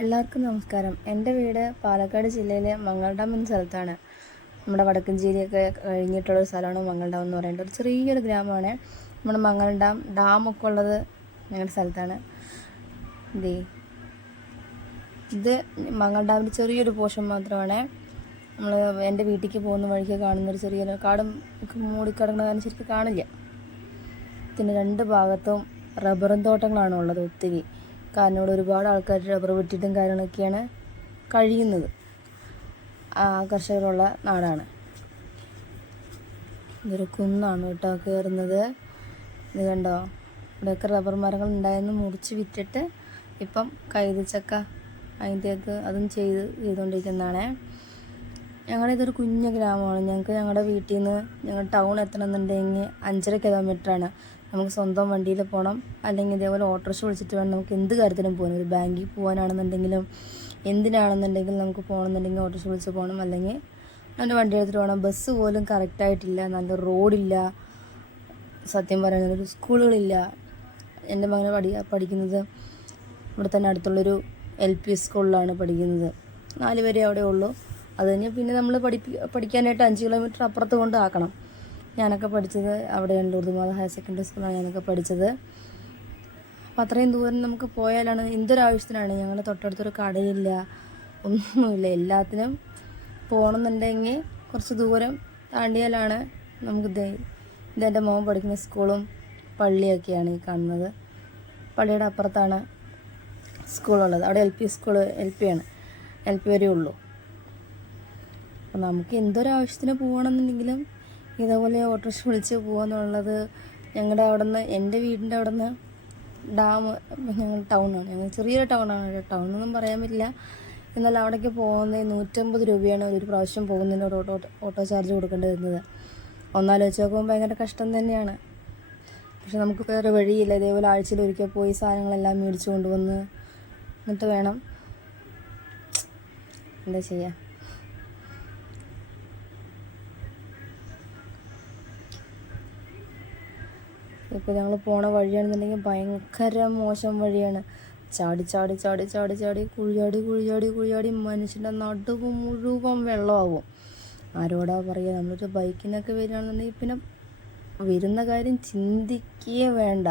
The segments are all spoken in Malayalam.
എല്ലാവർക്കും നമസ്കാരം. എൻ്റെ വീട് പാലക്കാട് ജില്ലയിലെ മംഗൾഡാം എന്ന സ്ഥലത്താണ്. നമ്മുടെ വടക്കഞ്ചേരിയൊക്കെ കഴിഞ്ഞിട്ടുള്ളൊരു സ്ഥലമാണ് മംഗൾഡാം എന്ന് പറയുന്നത്. ഒരു ചെറിയൊരു ഗ്രാമമാണ്. നമ്മുടെ മംഗൾഡാം ഡാമൊക്കെ ഉള്ളത് ഞങ്ങളുടെ സ്ഥലത്താണ്. ഇത് മംഗൾഡാമിൻ്റെ ചെറിയൊരു പോർഷൻ മാത്രമാണ്. നമ്മൾ എൻ്റെ വീട്ടിലേക്ക് പോകുന്ന വഴിക്ക് കാണുന്നൊരു ചെറിയൊരു കാടും മൂടിക്കിടക്കുന്ന കാരണം ശരിക്കും കാണില്ല. ഇതിൻ്റെ രണ്ട് ഭാഗത്തും റബ്ബറും തോട്ടങ്ങളാണ് ഉള്ളത് ഒത്തിരി. കാരണം ഇവിടെ ഒരുപാട് ആൾക്കാർ റബ്ബർ വെട്ടിയിട്ടും കാര്യങ്ങളൊക്കെയാണ് കഴിയുന്നത്. കർഷകരുള്ള നാടാണ്. ഇതൊരു കുന്നാണ് കേട്ടോ കയറുന്നത്. ഇത് കണ്ടോ, ഇവിടെയൊക്കെ റബ്ബർ മരങ്ങൾ ഉണ്ടായിരുന്നു, മുറിച്ച് വിറ്റിട്ട് ഇപ്പം കൈതച്ചക്ക അതിൻ്റെയൊക്കെ അതും ചെയ്തുകൊണ്ടിരിക്കുന്നതാണ്. ഞങ്ങളിതൊരു കുഞ്ഞു ഗ്രാമമാണ്. ഞങ്ങളുടെ വീട്ടിൽ നിന്ന് ഞങ്ങൾ ടൗൺ എത്തണമെന്നുണ്ടെങ്കിൽ 5.5 കിലോമീറ്ററാണ്. നമുക്ക് സ്വന്തം വണ്ടിയിൽ പോകണം, അല്ലെങ്കിൽ ഇതേപോലെ ഓട്ടോറിക്ഷ വിളിച്ചിട്ട് വേണം നമുക്ക് എന്ത് കാര്യത്തിനും പോകണം. ഒരു ബാങ്കിൽ പോകാനാണെന്നുണ്ടെങ്കിലും എന്തിനാണെന്നുണ്ടെങ്കിലും നമുക്ക് പോകണമെന്നുണ്ടെങ്കിൽ ഓട്ടോറിക്ഷ വിളിച്ച് പോകണം, അല്ലെങ്കിൽ നമ്മുടെ വണ്ടി എടുത്തിട്ട് പോകണം. ബസ് പോലും കറക്റ്റായിട്ടില്ല, നല്ല റോഡില്ല, സത്യം പറയുന്നത് ഒരു സ്കൂളുകളില്ല. എൻ്റെ മകനെ പഠിക്കുന്നത് ഇവിടെ തന്നെ അടുത്തുള്ളൊരു LP സ്കൂളിലാണ് പഠിക്കുന്നത്. 4 വരെ അവിടെ ഉള്ളൂ. അത് കഴിഞ്ഞ് പിന്നെ നമ്മൾ പഠിക്കാനായിട്ട് 5 കിലോമീറ്റർ അപ്പുറത്ത് കൊണ്ട് ആക്കണം. ഞാനൊക്കെ പഠിച്ചത് അവിടെയാണ്, ലൂർദ് ഹയർ സെക്കൻഡറി സ്കൂളാണ് ഞാനൊക്കെ പഠിച്ചത്. അപ്പോൾ അത്രയും ദൂരം നമുക്ക് പോയാലാണ് എന്തൊരാവശ്യത്തിനാണ്. ഞങ്ങൾ തൊട്ടടുത്തൊരു കടയില്ല, ഒന്നുമില്ല. എല്ലാത്തിനും പോകണമെന്നുണ്ടെങ്കിൽ കുറച്ച് ദൂരം താണ്ടിയാലാണ് ഇതെൻ്റെ മോൻ പഠിക്കുന്ന സ്കൂളും പള്ളിയൊക്കെയാണ് ഈ കാണുന്നത്. പള്ളിയുടെ അപ്പുറത്താണ് സ്കൂളുള്ളത്. അവിടെ LP ആണ്, LP വരെ ഉള്ളൂ. അപ്പോൾ നമുക്ക് എന്തൊരാവശ്യത്തിന് പോകണമെന്നുണ്ടെങ്കിലും ഇതേപോലെ ഓട്ടോറിക്ഷ വിളിച്ച് പോകാന്നുള്ളത്. ഞങ്ങളുടെ അവിടെ നിന്ന്, എൻ്റെ വീടിൻ്റെ അവിടെ നിന്ന് ഡാം, ഞങ്ങൾ ടൗണാണ്, ഞങ്ങൾ ചെറിയൊരു ടൗണാണ്. ടൗണൊന്നും പറയാൻ പറ്റില്ല. എന്നാൽ അവിടേക്ക് പോകുന്നത് 150 രൂപയാണ് ഒരു പ്രാവശ്യം പോകുന്നതിന് ഒരു ഓട്ടോ ചാർജ് കൊടുക്കേണ്ടി വരുന്നത്. ഒന്നാലോചിച്ച് നോക്കുമ്പോൾ ഭയങ്കര കഷ്ടം തന്നെയാണ്. പക്ഷെ നമുക്ക് വേറെ വഴിയില്ല. ഇതേപോലെ ആഴ്ചയിൽ ഒരിക്കൽ പോയി സാധനങ്ങളെല്ലാം മേടിച്ച് കൊണ്ടുവന്ന് എന്നിട്ട് വേണം, എന്താ ചെയ്യുക. ഇപ്പോൾ ഞങ്ങൾ പോണ വഴിയാണെന്നുണ്ടെങ്കിൽ ഭയങ്കര മോശം വഴിയാണ്. ചാടി ചാടി ചാടി ചാടി ചാടി കുഴിയാടി കുഴിയാടി കുഴിയാടി മനുഷ്യൻ്റെ നടുവ് മുഴുവൻ വെള്ളമാവും. ആരോടാ പറയുക. നമ്മളൊരു ബൈക്കിനൊക്കെ വരികയാണെന്നുണ്ടെങ്കിൽ പിന്നെ വരുന്ന കാര്യം ചിന്തിക്കുകയേ വേണ്ട.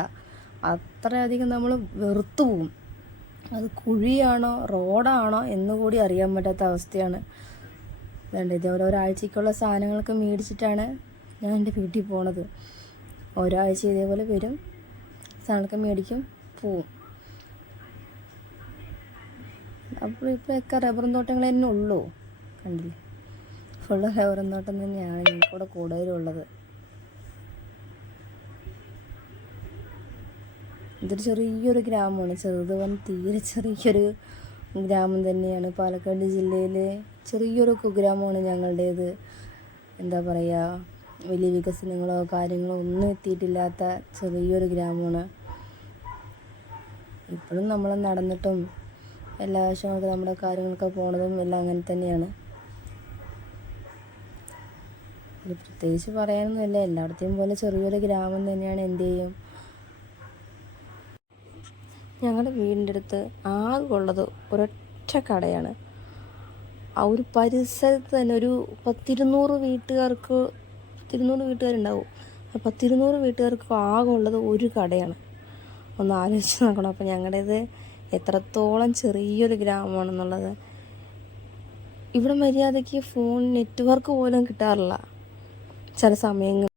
അത്രയധികം നമ്മൾ വെറുത്തു പോവും. അത് കുഴിയാണോ റോഡാണോ എന്നുകൂടി അറിയാൻ പറ്റാത്ത അവസ്ഥയാണ്. അതുകൊണ്ട് ഇതേപോലെ ഒരാഴ്ചക്കുള്ള സാധനങ്ങളൊക്കെ മേടിച്ചിട്ടാണ് ഞാൻ എൻ്റെ വീട്ടിൽ പോണത്. ഒരാഴ്ച ഇതേപോലെ വരും, സാധനമൊക്കെ മേടിക്കും, പോവും. അപ്പോൾ ഇപ്പോഴൊക്കെ റബ്ബറും തോട്ടങ്ങൾ തന്നെ ഉള്ളൂ. കണ്ടില്ലേ, ഫുള്ള് റബ്ബറും തോട്ടം തന്നെയാണ് ഞങ്ങൾക്കിവിടെ കൂടുതലുള്ളത്. ഇതൊരു ചെറിയൊരു ഗ്രാമമാണ്, ചെറുതും തീരെ ചെറിയൊരു ഗ്രാമം തന്നെയാണ്. പാലക്കാട് ജില്ലയിലെ ചെറിയൊരു കുഗ്രാമമാണ് ഞങ്ങളുടേത്. എന്താ പറയുക, വലിയ വികസനങ്ങളോ കാര്യങ്ങളോ ഒന്നും എത്തിയിട്ടില്ലാത്ത ചെറിയൊരു ഗ്രാമമാണ്. ഇപ്പോഴും നമ്മൾ നടന്നിട്ടും എല്ലാ ആവശ്യങ്ങൾക്ക് നമ്മുടെ കാര്യങ്ങളൊക്കെ പോണതും എല്ലാം അങ്ങനെ തന്നെയാണ്. ഇത് പ്രത്യേകിച്ച് പറയാനൊന്നുമില്ല, എല്ലായിടത്തെയും പോലെ ചെറിയൊരു ഗ്രാമം തന്നെയാണ് എൻ്റെയും. ഞങ്ങളുടെ വീടിൻ്റെ അടുത്ത് ആകെ ഉള്ളത് ഒരൊറ്റ കടയാണ്. ആ ഒരു പരിസരത്ത് തന്നെ ഒരു 100-200 വീട്ടുകാരുണ്ടാവും. ആ 100-200 വീട്ടുകാർക്ക് ആകെ ഉള്ളത് ഒരു കടയാണ്. ഒന്ന് ആലോചിച്ച് നോക്കണം. അപ്പോൾ ഞങ്ങളുടേത് എത്രത്തോളം ചെറിയൊരു ഗ്രാമമാണെന്നുള്ളത്. ഇവിടെ മര്യാദയ്ക്ക് ഫോൺ നെറ്റ്വർക്ക് പോലും കിട്ടാറില്ല ചില സമയങ്ങളിൽ.